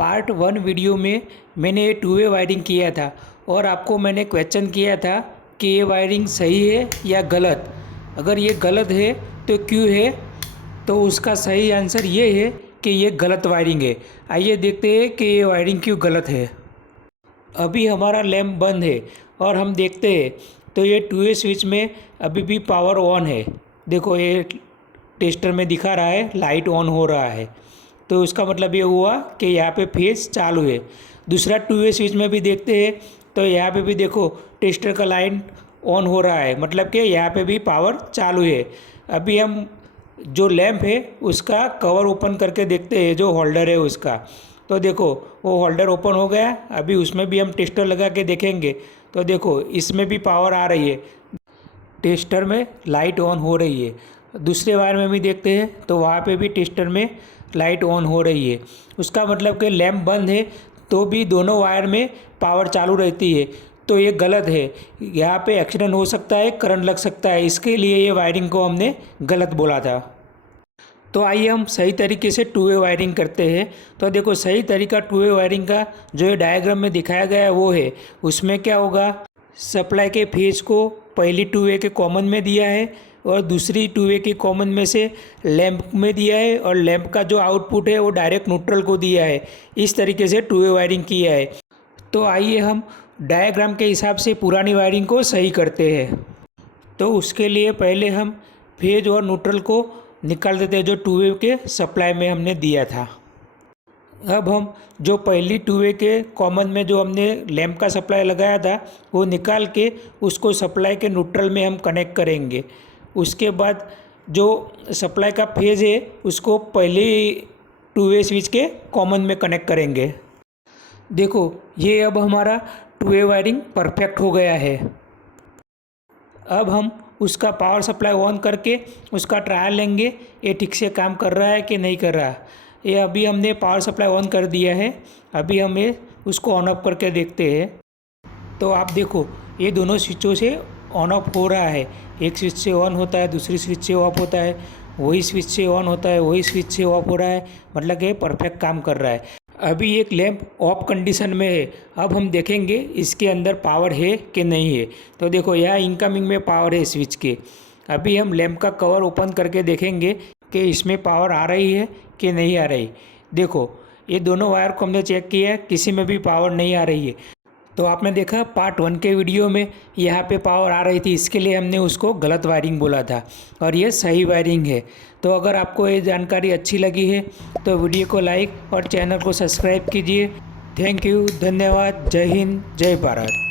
Part 1 video में मैंने ये टू वे वायरिंग किया था और आपको मैंने क्वेश्चन किया था कि ये वायरिंग सही है या गलत। अगर ये गलत है तो क्यों है, तो उसका सही आंसर ये है कि ये गलत वायरिंग है। आइए देखते हैं कि ये वायरिंग क्यों गलत है। अभी हमारा लैंप बंद है और हम देखते हैं तो ये टू वे स्विच में अभी भी पावर ऑन है। देखो ये टेस्टर में दिखा रहा है लाइट ऑन हो रहा है, तो उसका मतलब ये हुआ कि यहाँ पे फेज चालू है। दूसरा टू वे स्विच में भी देखते हैं तो यहाँ पे भी देखो टेस्टर का लाइन ऑन हो रहा है, मतलब कि यहाँ पे भी पावर चालू है। अभी हम जो लैंप है उसका कवर ओपन करके देखते हैं, जो होल्डर है उसका। तो देखो वो होल्डर ओपन हो गया। अभी उसमें भी हम टेस्टर लगा के देखेंगे तो देखो इसमें भी पावर आ रही है, टेस्टर में लाइट ऑन हो रही है। दूसरे वायर में भी देखते हैं तो वहाँ पे भी टेस्टर में लाइट ऑन हो रही है। उसका मतलब कि लैंप बंद है तो भी दोनों वायर में पावर चालू रहती है, तो ये गलत है। यहाँ पे एक्सीडेंट हो सकता है, करंट लग सकता है, इसके लिए ये वायरिंग को हमने गलत बोला था। तो आइए हम सही तरीके से टू वे वायरिंग करते हैं। तो देखो सही तरीका टू वे वायरिंग का जो ये डायग्राम में दिखाया गया है वो है, उसमें क्या होगा, सप्लाई के फेज को पहली टू वे के कॉमन में दिया है और दूसरी टू वे के कॉमन में से लैंप में दिया है, और लैंप का जो आउटपुट है वो डायरेक्ट न्यूट्रल को दिया है। इस तरीके से टू वे वायरिंग किया है। तो आइए हम डायग्राम के हिसाब से पुरानी वायरिंग को सही करते हैं। तो उसके लिए पहले हम फेज और न्यूट्रल को निकाल देते हैं जो टू वे के सप्लाई में हमने दिया था। अब हम जो पहली टू वे के कॉमन में जो हमने लैंप का सप्लाई लगाया था वो निकाल के उसको सप्लाई के न्यूट्रल में हम कनेक्ट करेंगे। उसके बाद जो सप्लाई का फेज है उसको पहले टू वे स्विच के कॉमन में कनेक्ट करेंगे। देखो ये अब हमारा टू वे वायरिंग परफेक्ट हो गया है। अब हम उसका पावर सप्लाई ऑन करके उसका ट्रायल लेंगे, ये ठीक से काम कर रहा है कि नहीं कर रहा। ये अभी हमने पावर सप्लाई ऑन कर दिया है, अभी हम ये उसको ऑन ऑफ करके देखते हैं। तो आप देखो ये दोनों स्विचों से ऑन ऑफ हो रहा है। एक स्विच से ऑन होता है, दूसरी स्विच से ऑफ होता है, वही स्विच से ऑन होता है, वही स्विच से ऑफ हो रहा है, मतलब कि परफेक्ट काम कर रहा है। अभी एक लैंप ऑफ कंडीशन में है। अब हम देखेंगे इसके अंदर पावर है कि नहीं है। तो देखो यहाँ इनकमिंग में पावर है स्विच के। अभी हम लैंप का कवर ओपन करके देखेंगे कि इसमें पावर आ रही है कि नहीं आ रही। देखो ये दोनों वायर को हमने चेक किया है, किसी में भी पावर नहीं आ रही है। तो आपने देखा पार्ट 1 के वीडियो में यहाँ पे पावर आ रही थी, इसके लिए हमने उसको गलत वायरिंग बोला था और ये सही वायरिंग है। तो अगर आपको ये जानकारी अच्छी लगी है तो वीडियो को लाइक और चैनल को सब्सक्राइब कीजिए। थैंक यू, धन्यवाद, जय हिंद, जय भारत।